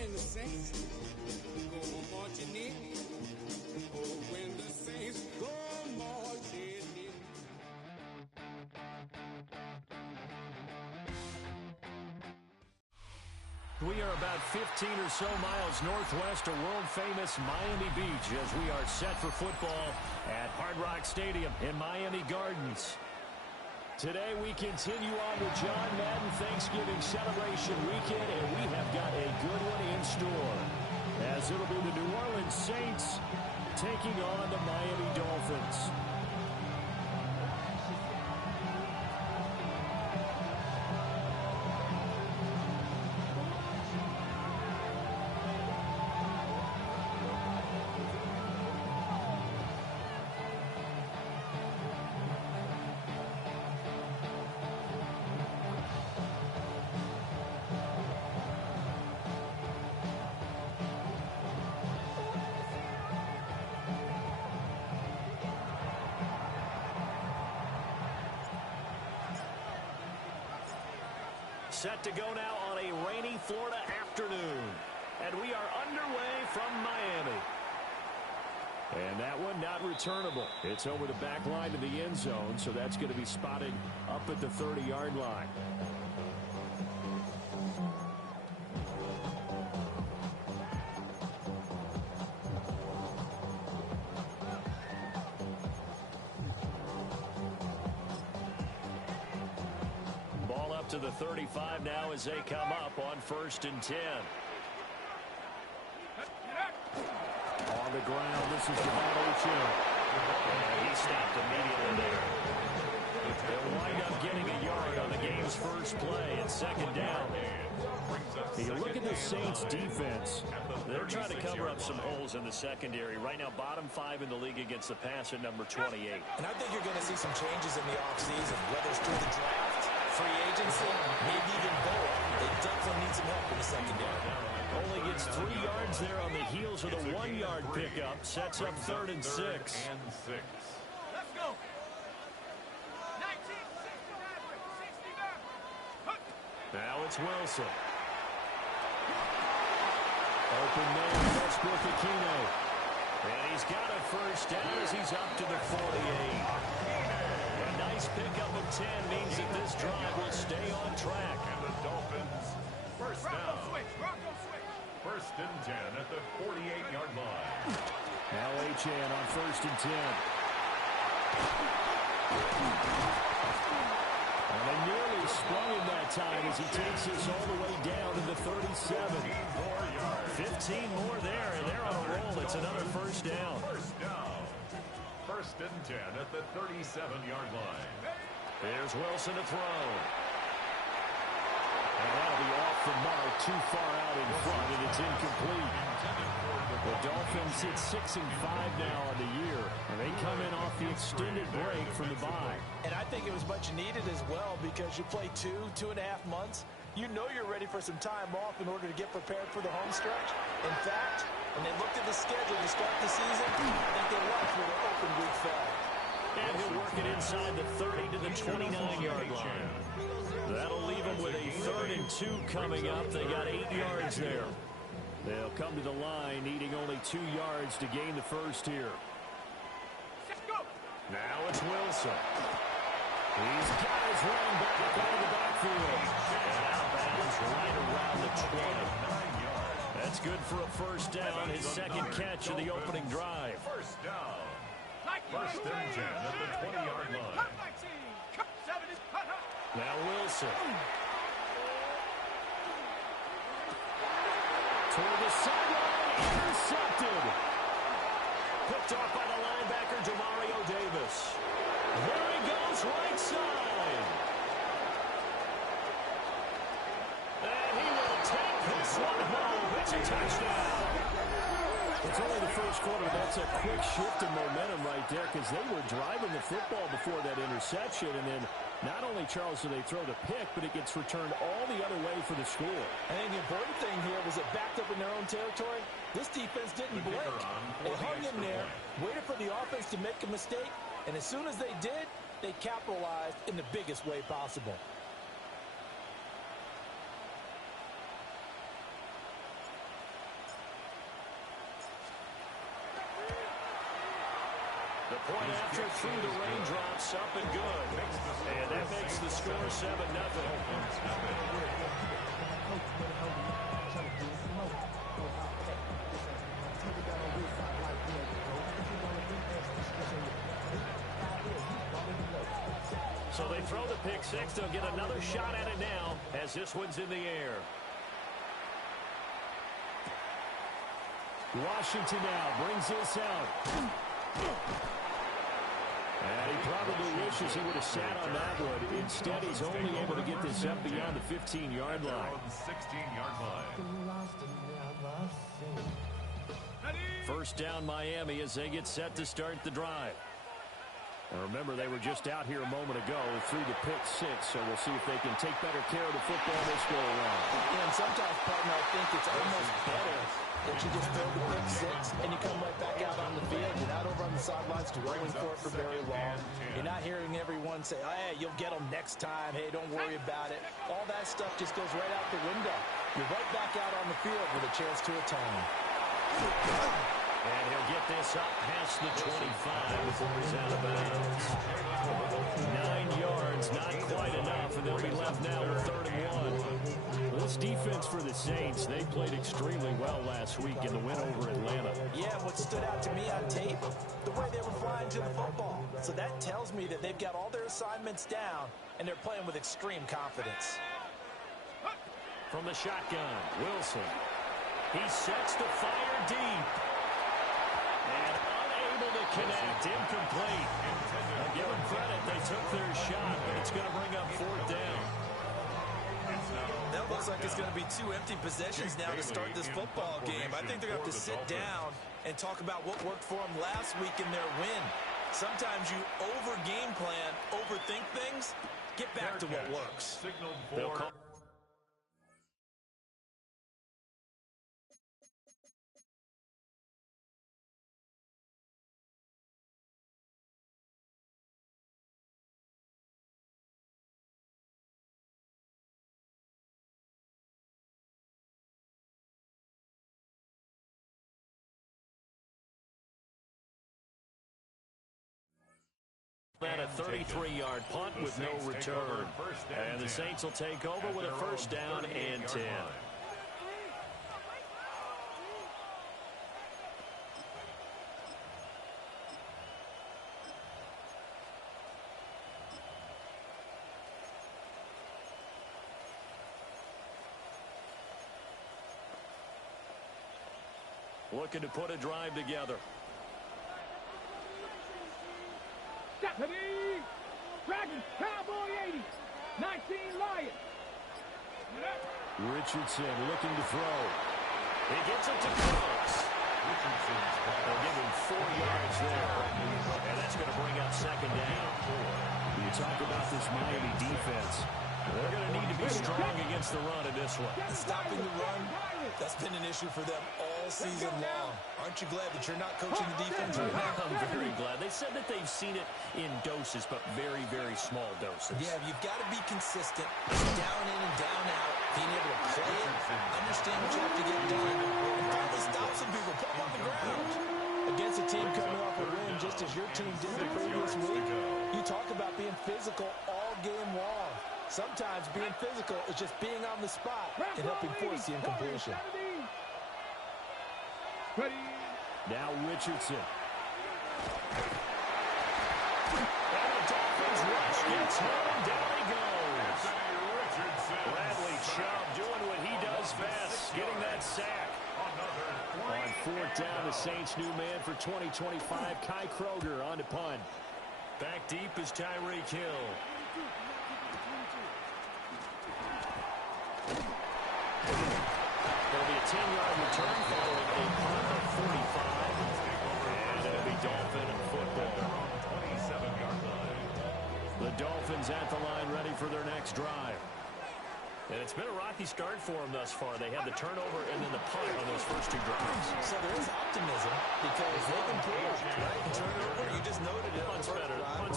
when the Saints go marching in. Oh, when the Saints go marching in. We are about 15 or so miles northwest of world-famous Miami Beach as we are set for football at Hard Rock Stadium in Miami Gardens. Today we continue on with John Madden Thanksgiving celebration weekend, and we have got a good one in store, as it'll be the New Orleans Saints taking on the Miami Dolphins. Set to go now on a rainy Florida afternoon. And we are underway from Miami. And that one not returnable. It's over the back line to the end zone, so that's going to be spotted up at the 30-yard line. To the 35 now as they come up on 1st and 10. On the ground, this is Devon Achane. And he stopped immediately there. They'll wind up getting a yard on the game's first play at 2nd down. You look at the Saints defense. They're trying to cover up some holes in the secondary. Right now, bottom 5 in the league against the pass at number 28. And I think you're going to see some changes in the offseason, whether it's through the draft, free agency, maybe even both. They definitely need some help in the secondary. Only gets 3 yards there on the heels of the 1-yard pickup. Sets up 3rd and 6. Let's go. 19, now it's Wilson. Open man, Westbrook Aquino. And he's got a first down as he's up to the 48. A nice pickup of 10 means that this drive will stay on track. And the Dolphins, first down. First and 10 at the 48-yard line. Now Achane on 1st and 10. And they nearly sprung him that time as he takes this all the way down to the 37. 15 more there, and they're on a roll. It's another first down. First down. First and 10 at the 37-yard line. There's Wilson to throw. And that'll be off the mark, too far out in front, and it's incomplete. The Dolphins sit 6-5 now on the year, and they come in off the extended break from the bye. And I think it was much needed as well, because you play 2.5 months. You know you're ready for some time off in order to get prepared for the home stretch. In fact, when they looked at the schedule to start the season, I think they left where the open week fell. And he'll work it inside the 30 to the 29-yard line. That'll leave them with a 3rd and 2 coming up. They got 8 yards there. They'll come to the line needing only 2 yards to gain the first here. Now it's Wilson. He's got his running back out of the backfield. And out of bounds right around the 20. That's good for a first down, his second catch of the opening drive. First down. First and 10 at the 20-yard line. Now Wilson. Toward the sideline, intercepted. Picked off by the linebacker, Demario Davis. There he goes, right side. And he will take this one home. It's a touchdown. It's only the first quarter. That's a quick shift in momentum right there, because they were driving the football before that interception. And then not only, Charles, do they throw the pick, but it gets returned all the other way for the score. I think the important thing here was it backed up in their own territory. This defense didn't blink. They hung in there, waited for the offense to make a mistake, and as soon as they did, they capitalized in the biggest way possible. The point after through the raindrops, up and good. And that makes the score 7-0. So they throw the pick six. They'll get another shot at it now as this one's in the air. Washington now brings this out. And he probably wishes he would have sat on that one. Instead, he's only able to get this up beyond the 15-yard line. 16-yard line. First down, Miami, as they get set to start the drive. And remember, they were just out here a moment ago through the pick six, so we'll see if they can take better care of the football this go around. Yeah, and sometimes, partner, I think it's almost better that you just throw the pick six and you come right back out on the field. You're not over on the sidelines dwelling for it for very long. You're not hearing everyone say, hey, you'll get them next time. Hey, don't worry about it. All that stuff just goes right out the window. You're right back out on the field with a chance to atone. And he'll get this up past the 25 before he's out of bounds. 9 yards, not quite enough, and they'll be left now with 3rd and 1. Well, this defense for the Saints, they played extremely well last week in the win over Atlanta. Yeah, what stood out to me on tape, the way they were flying to the football. So that tells me that they've got all their assignments down, and they're playing with extreme confidence. From the shotgun, Wilson. He sets the fire deep. And unable to connect, incomplete. I'll give them credit, they took their shot, but it's going to bring up 4th down. That looks like it's going to be 2 empty possessions now to start this football game. I think they're going to have to sit down and talk about what worked for them last week in their win. Sometimes you over-game plan, overthink things, get back to what works. Signaled for... That a 33-yard punt with no return. And the Saints will take over with a first down and 10. Looking to put a drive together. Deputy Dragon Cowboy 80 19 Lions. Richardson looking to throw. He gets it to Cooks. They'll give him 4 yards there. And that's going to bring up 2nd down. You talk about this Miami defense. They're going to need to be strong against the run in this one. Stopping the run, that's been an issue for them all season long. Aren't you glad that you're not coaching the defense right now? I'm very glad. They said that they've seen it in doses, but very, very small doses. Yeah, you've got to be consistent. Down in and down out. Being able to play it, understand what you have to get done, and finally stop some people, put them on the ground. Against a team coming off a win, just as your team did the previous week, you talk about being physical all game long. Sometimes being physical is just being on the spot and helping force the incompletion. Now Richardson. And the Dolphins rush gets home. Down he goes. Bradley Chubb doing what he does best, getting that sack. On 4th down, the Saints' new man for 2025, Kai Kroger on to punt. Back deep is Tyreek Hill. There'll be a 10-yard return following a punt of 45. And it'll be Dolphin football. 27-yard line. The Dolphins at the line ready for their next drive. And it's been a rocky start for them thus far. They had the turnover and then the punt on those first 2 drives. So there is optimism because they've improved, right? Turnover, you just noted it. Punt's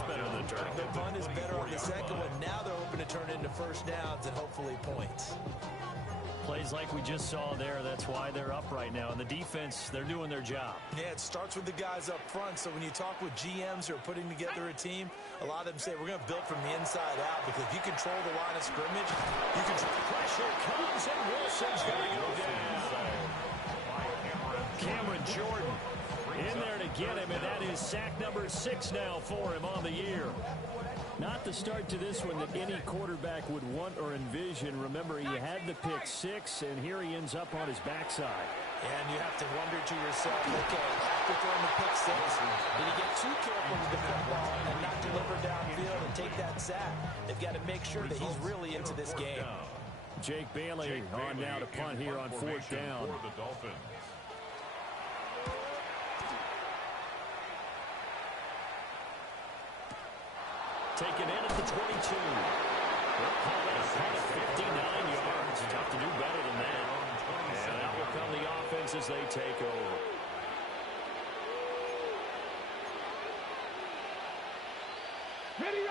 better than turnover. The punt is better on the second one. Now they're hoping to turn into first downs and hopefully points. Plays like we just saw there. That's why they're up right now. And the defense, they're doing their job. Yeah, it starts with the guys up front. So when you talk with GMs who are putting together a team, a lot of them say we're going to build from the inside out, because if you control the line of scrimmage, you control the pressure comes, and Wilson's going to go down. Cameron Jordan in there to get him, and that is sack number 6 now for him on the year. Not the start to this one that any quarterback would want or envision. Remember, he had the pick 6, and here he ends up on his backside. And you have to wonder to yourself, okay, after throwing the pick 6, did he get too careful with the football and not deliver downfield and take that sack? They've got to make sure that he's really into this game. Jake Bailey on now to punt here on 4th down. For the Dolphins. Taken in at the 22. They'll call that a punt of 59 yards. Tough to do better than that. And out will come the offense as they take over.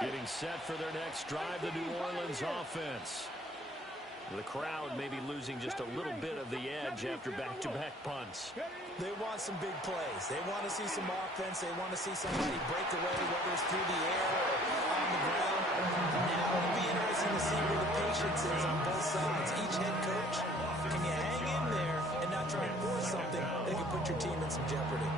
Getting set for their next drive, the New Orleans offense. The crowd maybe losing just a little bit of the edge after back-to-back punts. They want some big plays. They want to see some offense. They want to see somebody break away, whether it's through the air or on the ground. Now it'll be interesting to see where the patience is on both sides. Each head coach, can you hang in there and not try and force something that can put your team in some jeopardy?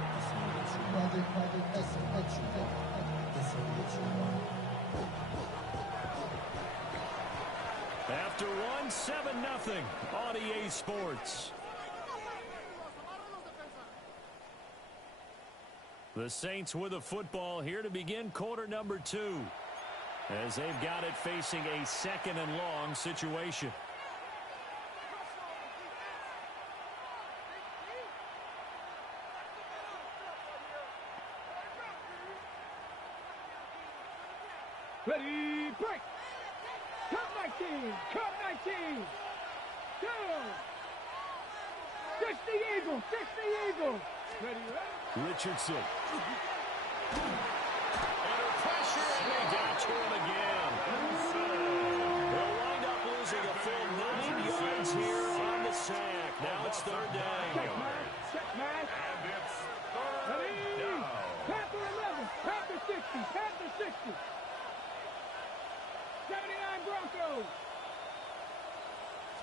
After one, 7-0 on EA Sports. The Saints with the football here to begin quarter number 2, as they've got it facing a 2nd and long situation. Ready, break. Cut 19. Cut 19. Down. 60 Eagles. 60 Eagles. Ready, ready. Richardson. Under pressure, and they got to him again. They'll wind up losing a full 9 yards here on the sack. Now it's 3rd down. Check, man. And it's 3rd Ready. down. Panther 11. Panther 60. Panther 60. 79 Broncos.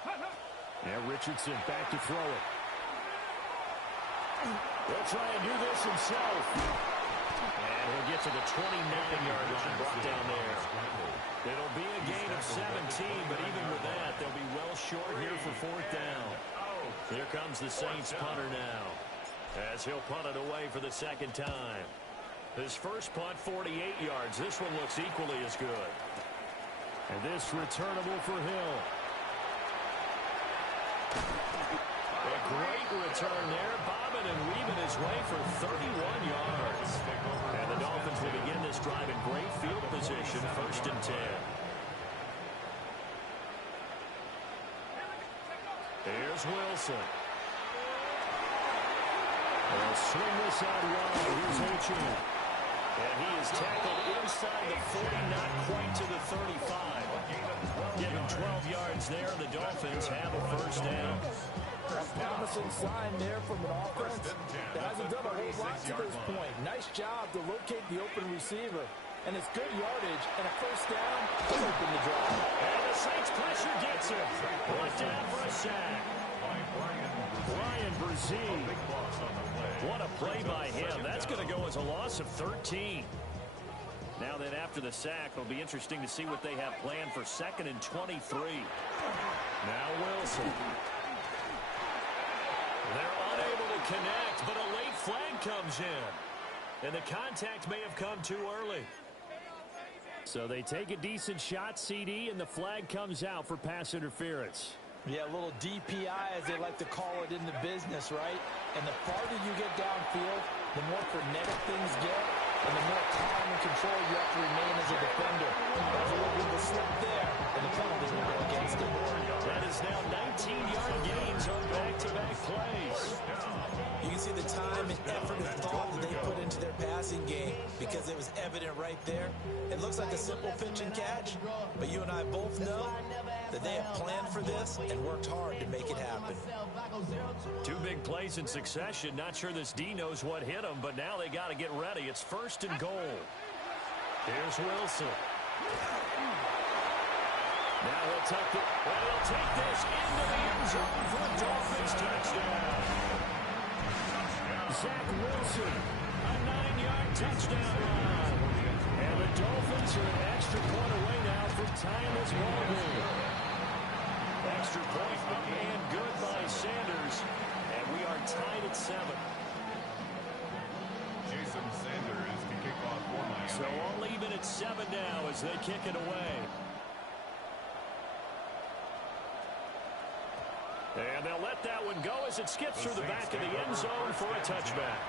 Hut, hut. And Richardson back to throw it. He'll try and do this himself. And he'll get to the 29-yard line, brought down there. It'll be a gain of 17, but even with that, they'll be well short here for 4th down. Here comes the Saints punter now, as he'll punt it away for the 2nd time. His first punt, 48 yards. This one looks equally as good. And this returnable for Hill. A great return there, bobbing and weaving his way for 31 yards. And the Dolphins will begin this drive in great field position, 1st and 10. Here's Wilson. They'll swing this out wide. Here's Ochin. And he is tackled inside the 40, not quite to the 35. Given 12 yards there, the Dolphins have a 1st down. A promising sign there from an offense that hasn't done a whole lot to this point. Nice job to locate the open receiver. And it's good yardage and a 1st down to open the drive. And the Saints pressure gets him. Brought down for a sack. Ryan Brzee. What a play by him. That's going to go as a loss of 13. Now then, after the sack, it'll be interesting to see what they have planned for 2nd and 23. Now Wilson. They're unable to connect, but a late flag comes in. And the contact may have come too early. So they take a decent shot, CD, and the flag comes out for pass interference. Yeah, a little DPI, as they like to call it in the business, right? And the farther you get downfield, the more frenetic things get, and the more calm and control you have to remain as a defender. There's a little bit of a slip there, and the penalty will go against him. That is is now 19-yard gains on back-to-back plays. You can see the time and effort and thought that they put into their passing game because it was evident right there. It looks like a simple pitch and catch, but you and I both know that they have planned for this and worked hard to make it happen. Two big plays in succession. Not sure this D knows what hit him, but now they got to get ready. It's 1st and goal. Here's Wilson. Now he'll tuck it. Well, he'll take this into the end zone for a Dolphins touchdown. Zach Wilson, a 9-yard touchdown run. And the Dolphins are an extra point away now from tying this ball game. Extra point and good by Sanders. And we are tied at 7. Jason Sanders to kick off for Miami. So only even at 7 now as they kick it away. And they'll let that one go as it skips through the back of the end zone for a touchback.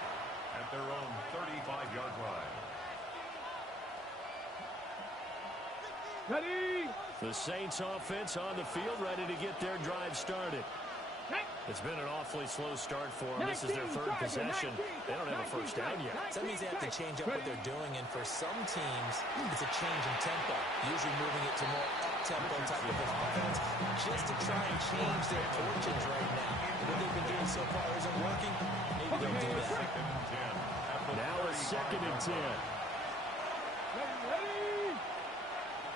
At their own 35-yard line. Ready. The Saints offense on the field, ready to get their drive started. It's been an awfully slow start for them. This is their 3rd possession. They don't have a first down yet. So that means they have to change up what they're doing, and for some teams, it's a change in tempo, usually moving it to more up-tempo type of an offense, just to try and change their fortunes right now. What they've been doing so far isn't working. Maybe they'll do that. Now a 2nd and 10. Ready.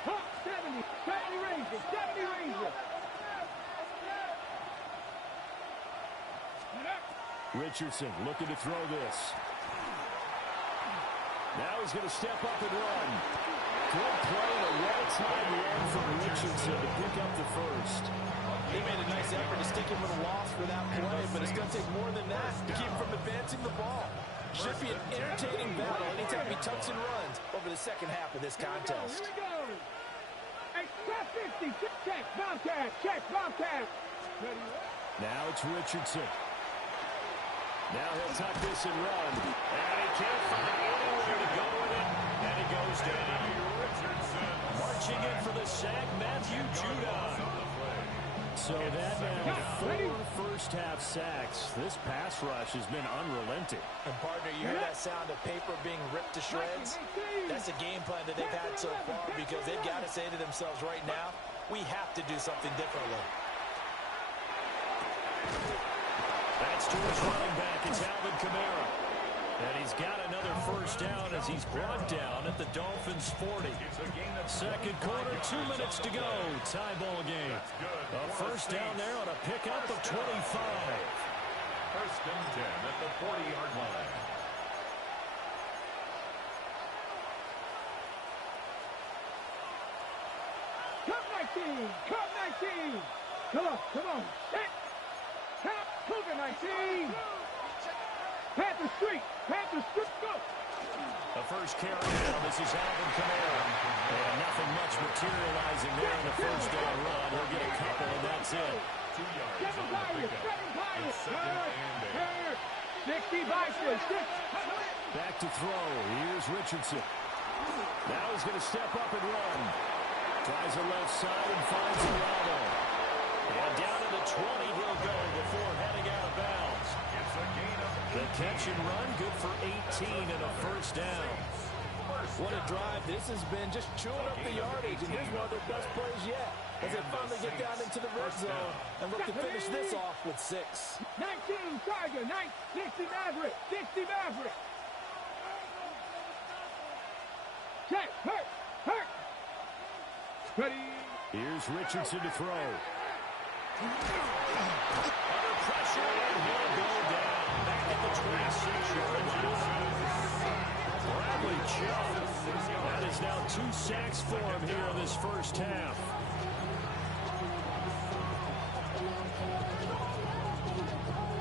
Top 70. 70 Rangers. 70 Rangers. Richardson looking to throw this. Now he's going to step up and run. Good play and a well-timed run from Richardson to pick up the 1st. They made a nice effort to stick him with a loss for that play, but it's going to take more than that to keep him from advancing the ball. Should be an entertaining battle anytime he tucks and runs over the second half of this contest. Here we go. Extra 50. Check. Bobcat. Check. Bobcat. Ready. Now it's Richardson. Now he'll tuck this and run. And he can't find anywhere to go with it. And he goes down. Marching in for the sack, Matthew Judon. So that now 4 first-half sacks. This pass rush has been unrelenting. And partner, you hear that sound of paper being ripped to shreds? That's a game plan that they've had so far because they've got to say to themselves right now, we have to do something differently. That's to his running back. It's Alvin Kamara. And he's got another first down as he's brought down at the Dolphins' 40. 2nd quarter, 2 minutes to go. Tie ball game. A first down there on a pickup of 25. 1st and 10 at the 40-yard line. Cup 19. Cup 19. Come on. Come on. Set. Tap. Cougar 19. Panther Street. Panther Street. Go. The first carry now. This is Alvin Kamara. And nothing much materializing there in the first down run. He'll get a couple, and that's it. 2 yards Seven on the Pirates. pickup. 7 Pirates. It's 2nd and 8. 60 Bison. 6. Back to throw. Here's Richardson. Now he's going to step up and run. Tries the left side and finds Olave. And down to the 20 he'll go before heading out of bounds. It's a gain of The catch and run, good for 18 and a first down. What a drive this has been, just chewing up the yardage, and here's one of their best plays yet as they finally get down into the red zone and look to finish this off with 6. 19 Tiger. 60 Maverick. 60 Maverick. Check. Hurt. Hurt. Ready. Here's Richardson to throw. Under pressure, and he'll go down. Back at the 26-yard line. Bradley Chubb. That is now 2 sacks for him here in this first half.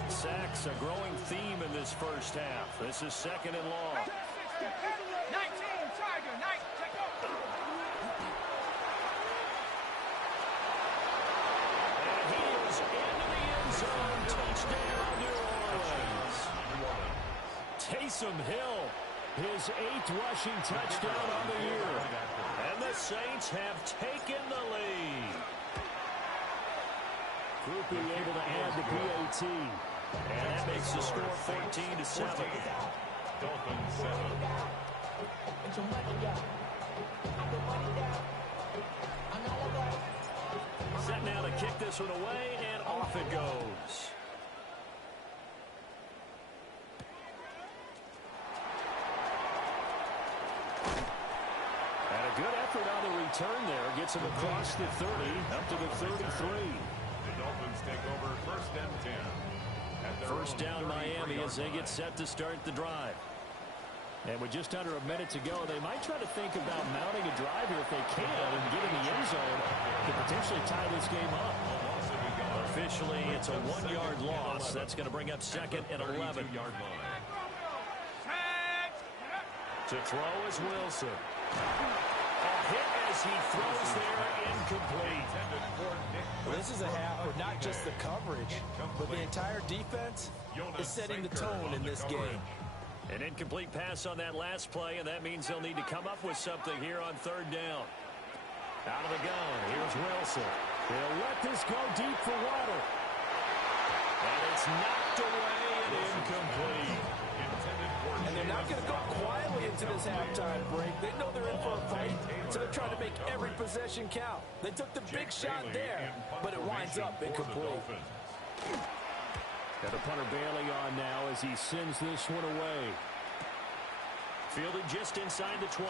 Sacks, a growing theme in this first half. This is 2nd and long. 19 Tiger. 9. Check up. And he is into the end zone. Touchdown, New Orleans. Taysom Hill, his 8th rushing touchdown on the year. And the Saints have taken the lead. Grupe able to add the PAT. And that makes the score 14-7. Dolphins 7. Set now to kick this one away, and off it goes. And a good effort on the return there. Gets him across the 30, up to the 33. The Dolphins take over 1st and 10. First down Miami as they get set to start the drive. And with just under a minute to go, they might try to think about mounting a drive here if they can and get in the end zone to potentially tie this game up. Officially, it's a 1-yard loss. That's going to bring up 2nd and 11. To throw is Wilson. A hit as he throws there, incomplete. Well, this is a half where not just the coverage, but the entire defense is setting the tone in this game. An incomplete pass on that last play, and that means they'll need to come up with something here on 3rd down. Out of the gun, here's Wilson. They'll let this go deep for Waddle. And it's knocked away and incomplete. And they're not going to go quietly into this halftime break. They know they're in for a fight, so they're trying to make every possession count. They took the big shot there, but it winds up incomplete. Got the punter Bailey on now as he sends this one away. Fielded just inside the 20.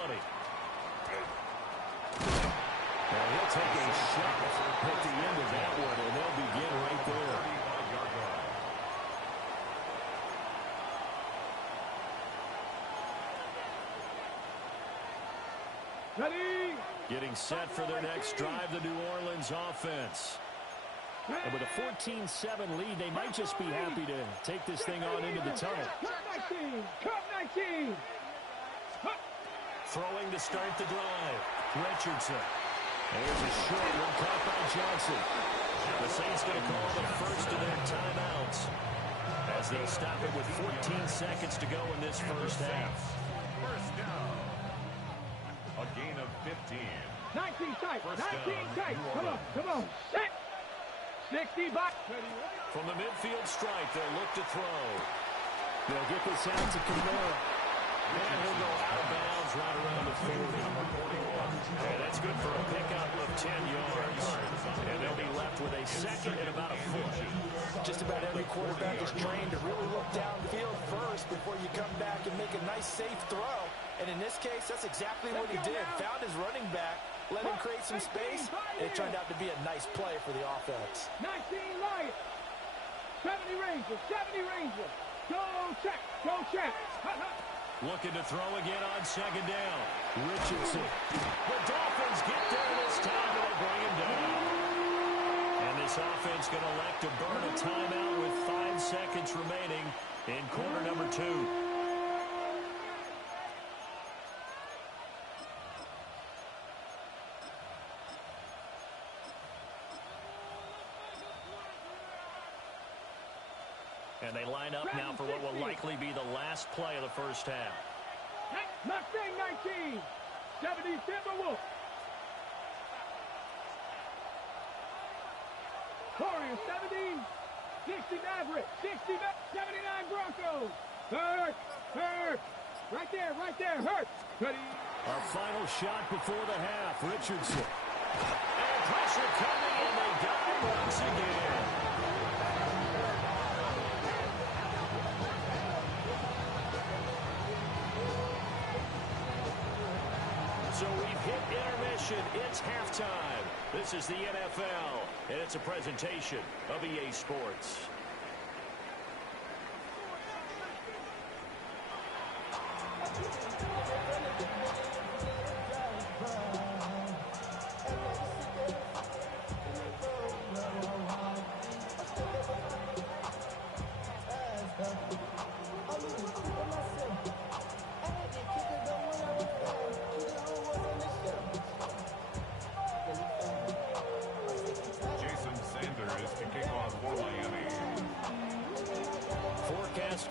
Now he'll take a shot at the end of that one, and they'll begin right there. Ready? Getting set for their next drive, the New Orleans offense. And with a 14-7 lead, they might just be happy to take this thing on into the tunnel. Cut 19! Cut 19! Throwing to start the drive. Richardson. There's a short one caught by Johnson. The Saints going to call the first of their timeouts as they'll stop it with 14 seconds to go in this first half. First down. A gain of 15. 19 tight! 19 tight! Come on, come on! Set! 60 back. From the midfield stripe, they'll look to throw. They'll get this out to Kamara. And he'll go out of bounds right around the 40. And that's good for a pickup of 10 yards. And they'll be left with a second and about a foot. Just about every quarterback is trained to really look downfield first before you come back and make a nice, safe throw. And in this case, that's exactly what he did. Found his running back, let him create some space, and it turned out to be a nice play for the offense. 19 Lions. 70 Rangers. 70 Rangers. Go check. Go check. Looking to throw again on second down. Richardson. The Dolphins get there this time, and they bring him down. And this offense going to elect to burn a timeout with 5 seconds remaining in quarter number 2. And they line up now for what will likely be the last play of the first half. Mustang 19. 70 Timberwolves. Warriors 70. 60 Mavericks. 79 Broncos. Hurt. Hurt. Right there. Hurt. Ready. Our final shot before the half. Richardson. And pressure coming, and they got him once again. So we've hit intermission. It's halftime. This is the NFL, and it's a presentation of EA Sports.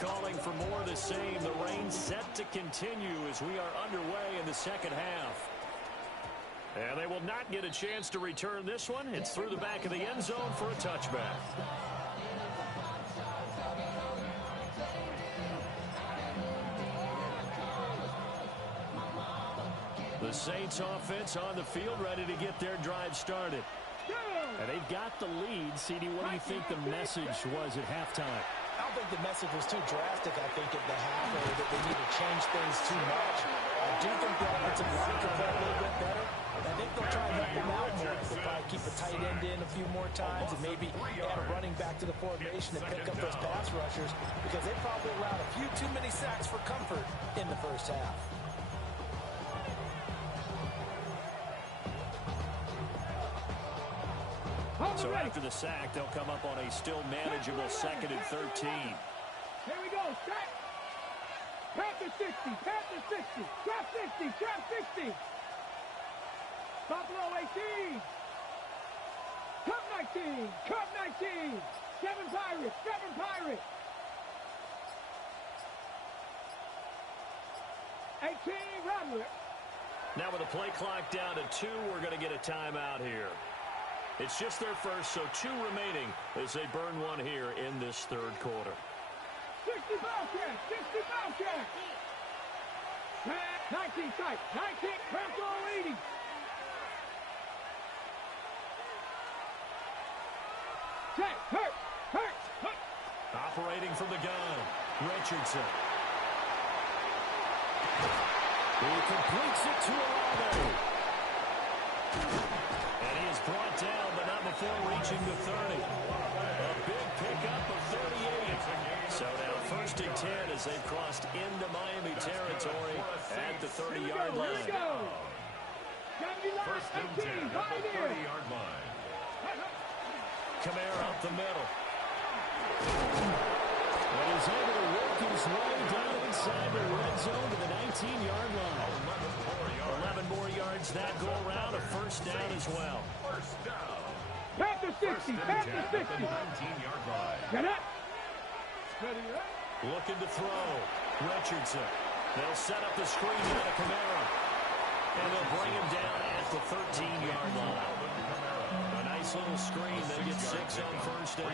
Calling for more of the same. The rain set to continue as we are underway in the second half. And they will not get a chance to return this one. It's through the back of the end zone for a touchback. The Saints offense on the field, ready to get their drive started. And they've got the lead. CD, what do you think the message was at halftime? I don't think the message was too drastic, I think, at the half, or that they need to change things too much. I do think the offensive line can play a little bit better. I think they'll try to help them out more. They'll probably keep a tight end in a few more times and maybe add a running back to the formation and pick up those pass rushers because they probably allowed a few too many sacks for comfort in the first half. So after the sack, they'll come up on a still manageable 2nd and 13. Here we go. Set. Panther 60. Panther 60. Trap 60. Trap 60. Buffalo 18. Cup 19. Cup 19. 7 Pirates. 7 Pirates. 18 Rattler. Now with the play clock down to 2, we're going to get a timeout here. It's just their first, so 2 remaining as they burn one here in this third quarter. 60 foul check. 60 foul check. 19 tight. 19. Panther 80. Check. Hurt. Hurt. Hurt. Operating from the gun, Richardson. He completes it to Olave. And he is brought down, but not before reaching the 30. A big pickup of 38. So now 1st and 10 as they've crossed into Miami territory at the 30-yard line. Here we go. First and 10 at the 30-yard line. Kamara up the middle. And he's able to work his way down inside the red zone to the 19-yard line. 11 more yards that go around, a first down as well. First down. Panther 60. Panther 60. 19-yard line. Get up. Looking to throw. Richardson. They'll set up the screen here to Kamara. And they'll bring him down at the 13-yard line. A nice little screen. They get 6 on first down.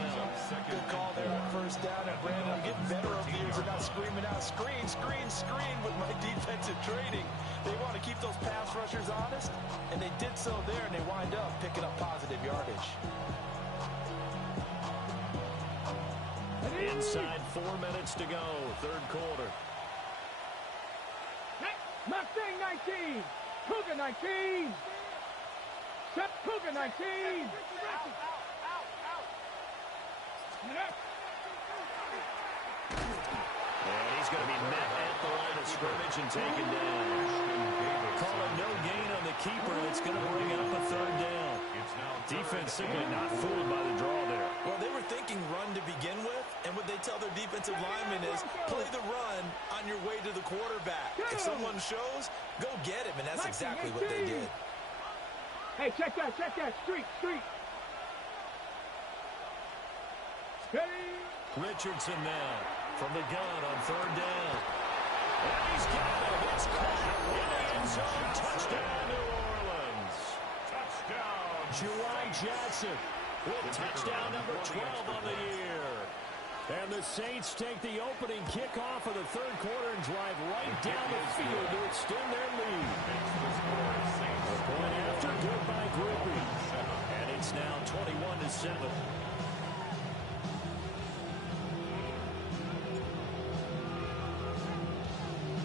Good call there on first down. And Brandon, I'm getting better over the years about screaming out, screen, screen, screen with my defensive training. They want to keep those pass rushers honest, and they did so there, and they wind up picking up positive yardage. Inside 4 minutes to go, third quarter. Mustang 19. Cougar 19. Set Cougar 19. And he's going to be met at the line of scrimmage and taken down. Calling no gain on the keeper, and it's going to bring up a third down. Defense simply not fooled by the draw there. Well, they were thinking run to begin with, and what they tell their defensive linemen is play the run on your way to the quarterback. If someone shows, go get him, and that's exactly what they did. Hey, check that, street. Steady. Richardson now from the gun on third down. And he's got it. It's caught in the end zone. Touchdown, New Orleans. Touchdown. Juwan Johnson with touchdown number 12 on the year. And the Saints take the opening kickoff of the third quarter and drive right down the field to extend their lead. The point after, good by Grippy. And it's now 21-7.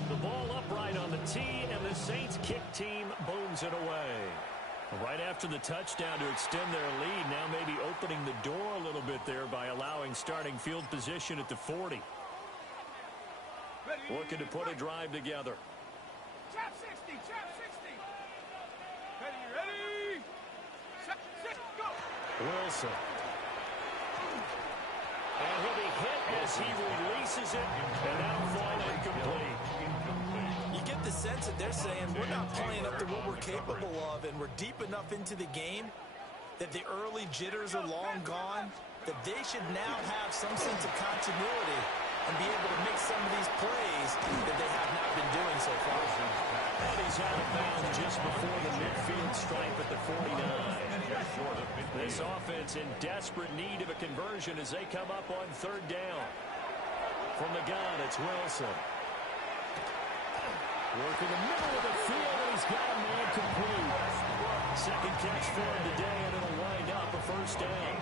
The ball upright on the tee, and the Saints kick team booms it away. Right after the touchdown to extend their lead, now maybe opening the door a little bit there by allowing starting field position at the 40. Looking to put a drive together. Trap 60. Ready. Set, go. Wilson. And he'll be hit as he releases it, and that'll fall incomplete. You get the sense that they're saying we're not playing up to what we're capable of, and we're deep enough into the game that the early jitters are long gone, that they should now have some sense of continuity and be able to make some of these plays that they have not been doing so far. And he's is out of bounds just before the midfield stripe at the 49. This offense in desperate need of a conversion as they come up on third down. From the gun, it's Wilson. Working the middle of the field, and he's got a man complete. Second catch for him today, and it'll wind up a first down.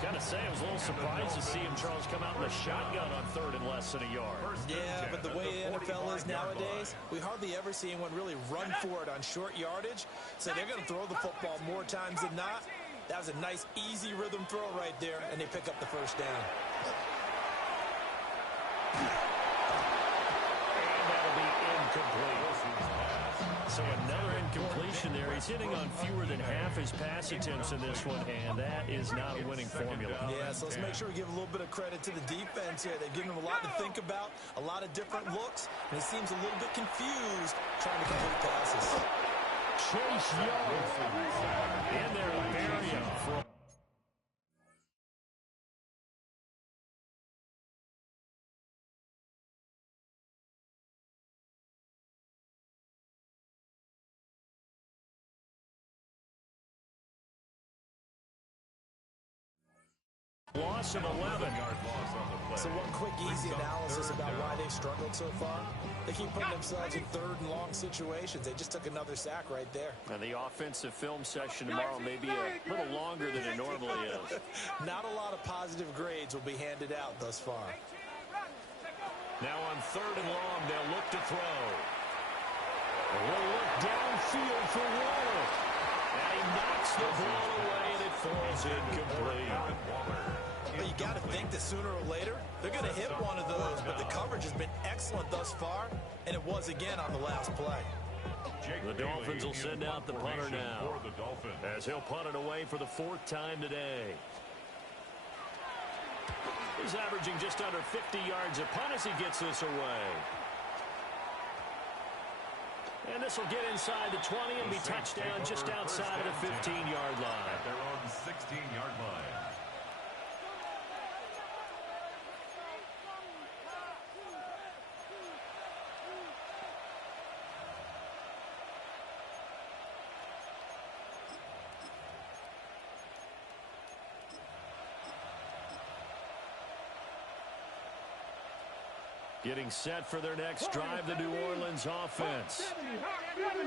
Gotta say, I was a little surprised to see him, Charles, come out in the shotgun on third and less than a yard. Yeah, but the way the NFL is nowadays, we hardly ever see anyone really run for it on short yardage. So they're going to throw the football more times than not. That was a nice, easy rhythm throw right there, and they pick up the first down. And that'll be incomplete. So another incompletion there. He's hitting on fewer than half his pass attempts in this one, and that is not a winning formula. Yeah, so let's make sure we give a little bit of credit to the defense here. They've given him a lot to think about, a lot of different looks, and he seems a little bit confused trying to complete passes. Chase Young in there to bury him for loss of 11. So one quick, easy analysis about why they've struggled so far. They keep putting themselves in third and long situations. They just took another sack right there. And the offensive film session tomorrow may be a little longer than it normally is. Not a lot of positive grades will be handed out thus far. Now on third and long, they'll look to throw. They'll look downfield for Waller. And he knocks the ball away, and it falls incomplete. But you got to think that sooner or later, they're going to hit one of those. But the coverage has been excellent thus far, and it was again on the last play. The Dolphins will send out the punter now, as he'll punt it away for the fourth time today. He's averaging just under 50 yards a punt as he gets this away. And this will get inside the 20 and be touchdown just outside of the 15-yard line. At their own 16-yard line. Getting set for their next drive, the New Orleans offense.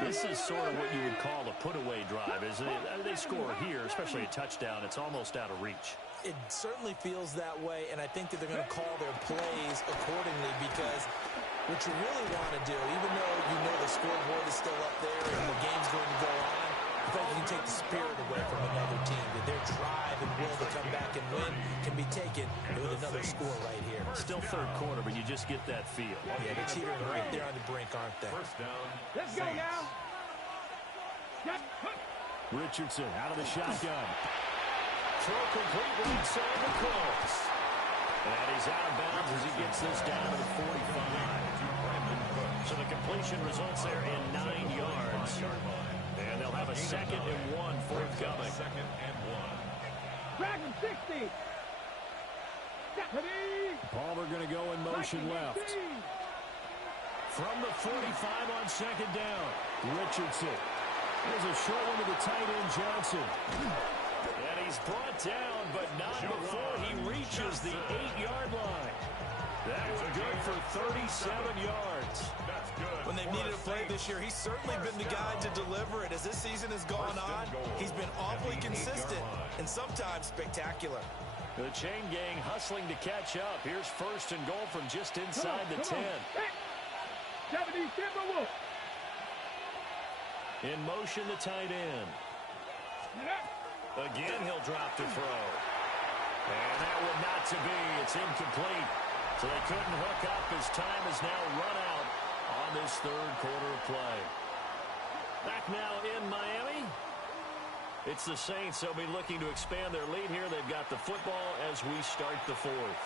This is sort of what you would call a put-away drive, isn't it? They score here, especially a touchdown. It's almost out of reach. It certainly feels that way, and I think that they're going to call their plays accordingly because what you really want to do, even though you know the scoreboard is still up there and the game's going to go on, I think you can take the spirit away from another team, that their drive and will to come back and win can be taken with another score right here. Still third quarter, but you just get that feel. Yeah, they're teetering right there on the brink, aren't they? First down. Let's go now. Richardson out of the shotgun. Throw complete right side to close. And he's out of bounds as he gets this down to the 45. So the completion results there in 9 yards. And they'll have a 2nd and 1 forthcoming. 2nd and 1. Dragon 60. Palmer going to go in motion left. From the 45 on 2nd down. Richardson. There's a short one to the tight end, Johnson. And he's brought down, but not before he reaches the 8-yard line. That was good for 37 yards. That's good. When they've needed a play this year, he's certainly been the guy to deliver it. As this season has gone on, he's been awfully consistent and sometimes spectacular. The chain gang hustling to catch up. Here's 1st and goal from just inside the 10. 70 Timberwolves. In motion, the tight end. Again, he'll drop to throw. And that one not to be. It's incomplete. So they couldn't hook up as time has now run out on this third quarter of play. Back now in Miami. It's the Saints. They'll be looking to expand their lead here. They've got the football as we start the fourth.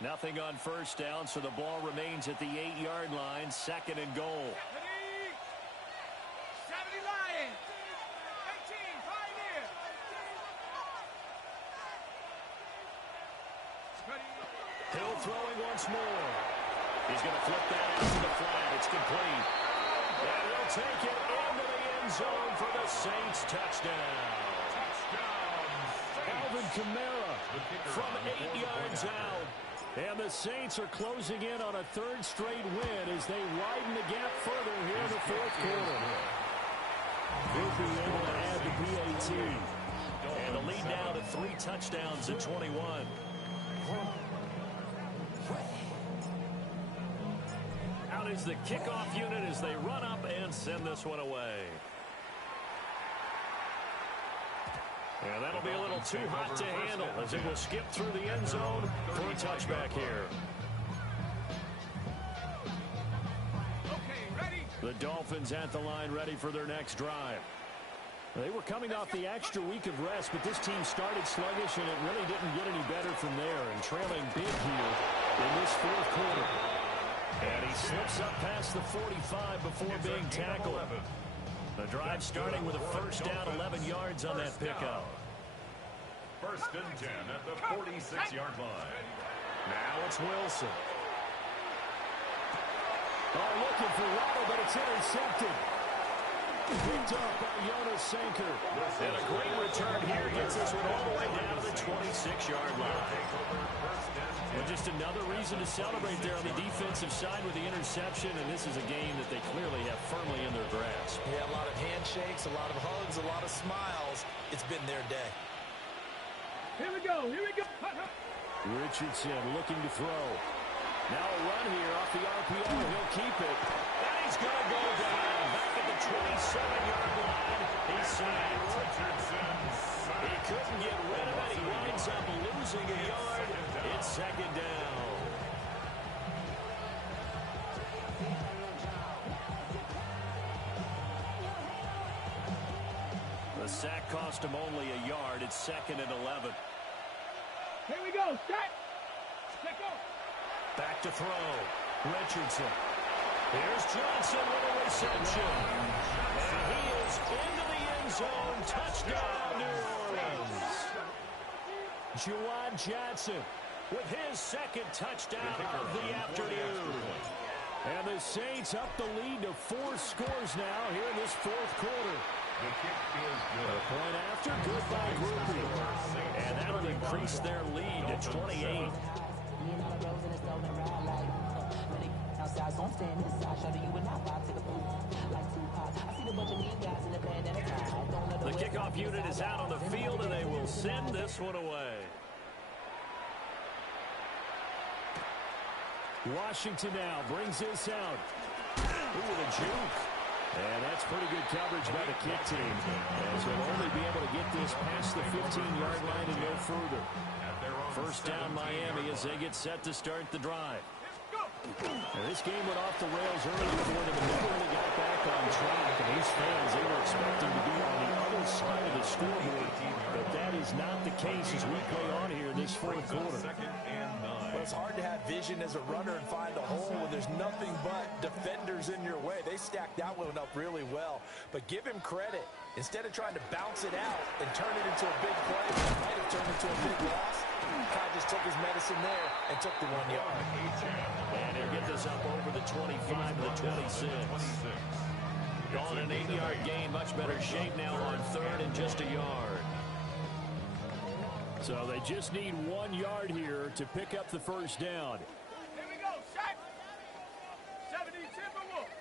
Nothing on first down, so the ball remains at the 8-yard line. 2nd and goal. 70 Lions. 18, Pioneer. Hill throwing once more. He's going to flip that out to the flat. It's complete. And he'll take it into the end zone for the Saints touchdown. Alvin Kamara from 8 yards out. And the Saints are closing in on a third straight win as they widen the gap further here in the fourth quarter. He'll be able to add the PAT. And the lead now to 3 touchdowns at 21. Out is the kickoff unit as they run up and send this one away. And that'll be a little too hot to handle as it will skip through the end zone for a touchback here. The Dolphins at the line ready for their next drive. They were coming off the extra week of rest, but this team started sluggish, and it really didn't get any better from there, and trailing big here in this fourth quarter. And he slips up past the 45 before being tackled. The drive starting with a first down, 11 yards on that pickup. First and 10 at the 46-yard line. Now it's Wilson. Oh, looking for Waddle, but it's intercepted. Picked up by Jonas Sanker. And a great return here gets this one all the way down to the 26-yard line. Well, just another reason to celebrate there on the defensive side with the interception, and this is a game that they clearly have firmly in their grasp. Yeah, a lot of handshakes, a lot of hugs, a lot of smiles. It's been their day. Here we go. Here we go. Richardson looking to throw. Now a run here off the RPO. He'll keep it. And he's going to go down. Back at the 27-yard line. He's sacked. He couldn't get rid of it. He winds up losing a yard. It's second down. The sack cost him only a yard. It's second and 11. Here we go. Set. Check out. Back to throw. Richardson. Here's Johnson with a reception. And he is into the end zone. Touchdown, New Orleans. Juwan Johnson with his second touchdown of the afternoon. And the Saints up the lead to 4 scores now here in this fourth quarter. The kick is good. The point after, good by Groupie. And that'll increase their lead to 28. The kickoff unit is out on the field, and they will send this one away. Washington now brings this out. Ooh, with a juke. And that's pretty good coverage by the kick team, as they'll only be able to get this past the 15-yard line and no further. First down Miami as they get set to start the drive. Now, this game went off the rails early before they really got back on track, and these fans, they were expecting to be on the other side of the scoreboard, but that is not the case as we play on here in this fourth quarter. Well, it's hard to have vision as a runner and find a hole when there's nothing but defenders in your way. They stacked that one up really well. But give him credit. Instead of trying to bounce it out and turn it into a big play, it might have turned into a big loss. Kai just took his medicine there and took the 1 yard. And he'll get this up over the 25 to the 26. Going an 8-yard gain, much better shape now on third and just a yard. So they just need 1 yard here to pick up the first down. Here we go. Set. 70 Timberwolves.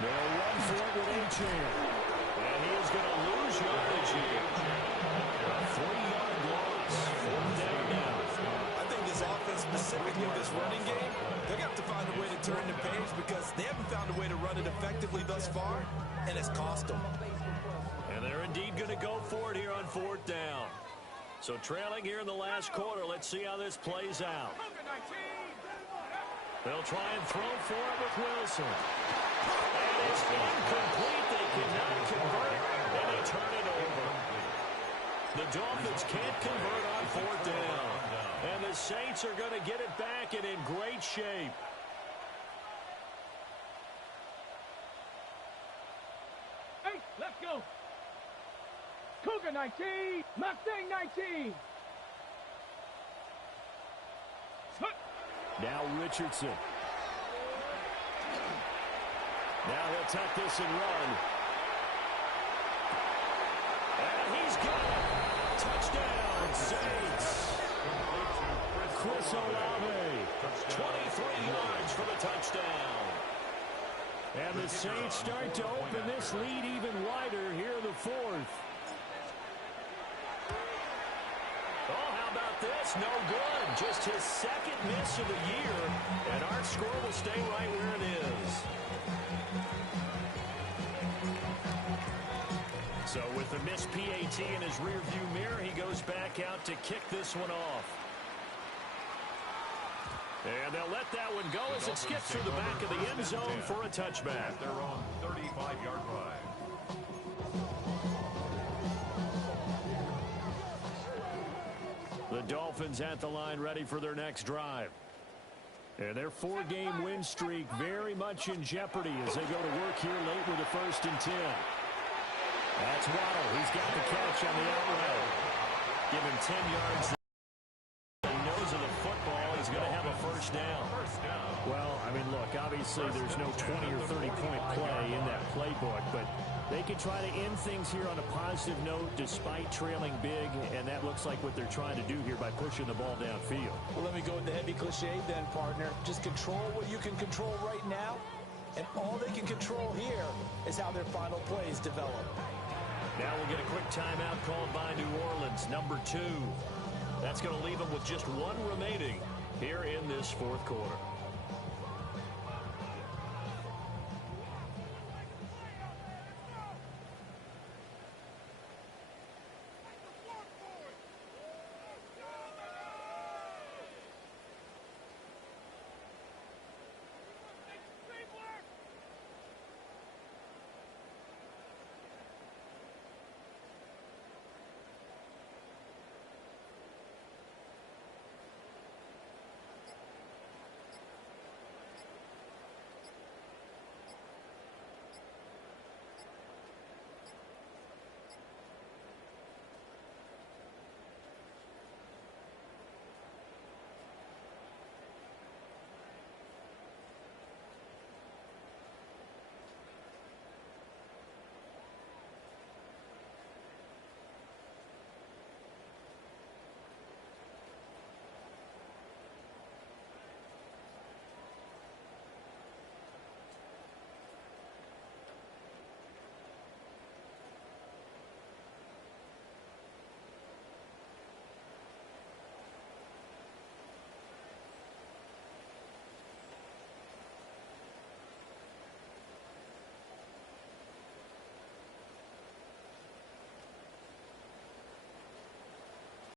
They'll run for it with Achane. And he is going to lose yardage here. A 3-yard loss. 4th down now. I think this offense, specifically this running game, they're going to have to find a way to turn the page because they haven't found a way to run it effectively thus far, and it's cost them. And they're indeed going to go for it here on 4th down. So trailing here in the last quarter, let's see how this plays out. They'll try and throw for it with Wilson. And it's incomplete. They cannot convert, and they turn it over. The Dolphins can't convert on 4th down. And the Saints are going to get it back and in great shape. Hey, let's go. Cougar 19, Mustang 19. Now Richardson. Now he'll tuck this and run. And he's got it. Touchdown, Saints. Chris Olave, 23 yards for the touchdown. And the Saints start to open this lead even wider here in the fourth. Oh, how about this? No good. Just his second miss of the year. And our score will stay right where it is. So with the missed PAT in his rearview mirror, he goes back out to kick this one off. And they'll let that one go as it skips through the back of the end zone for a touchback. Their own 35-yard line. The Dolphins at the line ready for their next drive. And their 4-game win streak very much in jeopardy as they go to work here late with a 1st and 10. That's Waddle. He's got the catch on the out route. Give him 10 yards. He knows of the football. He's going to have a first down. Well, I mean, look, obviously there's no 20 or 30-point play in that playbook, but they can try to end things here on a positive note despite trailing big, and that looks like what they're trying to do here by pushing the ball downfield. Well, let me go with the heavy cliche then, partner. Just control what you can control right now, and all they can control here is how their final plays develop. Now we'll get a quick timeout called by New Orleans, number 2. That's going to leave them with just 1 remaining here in this fourth quarter.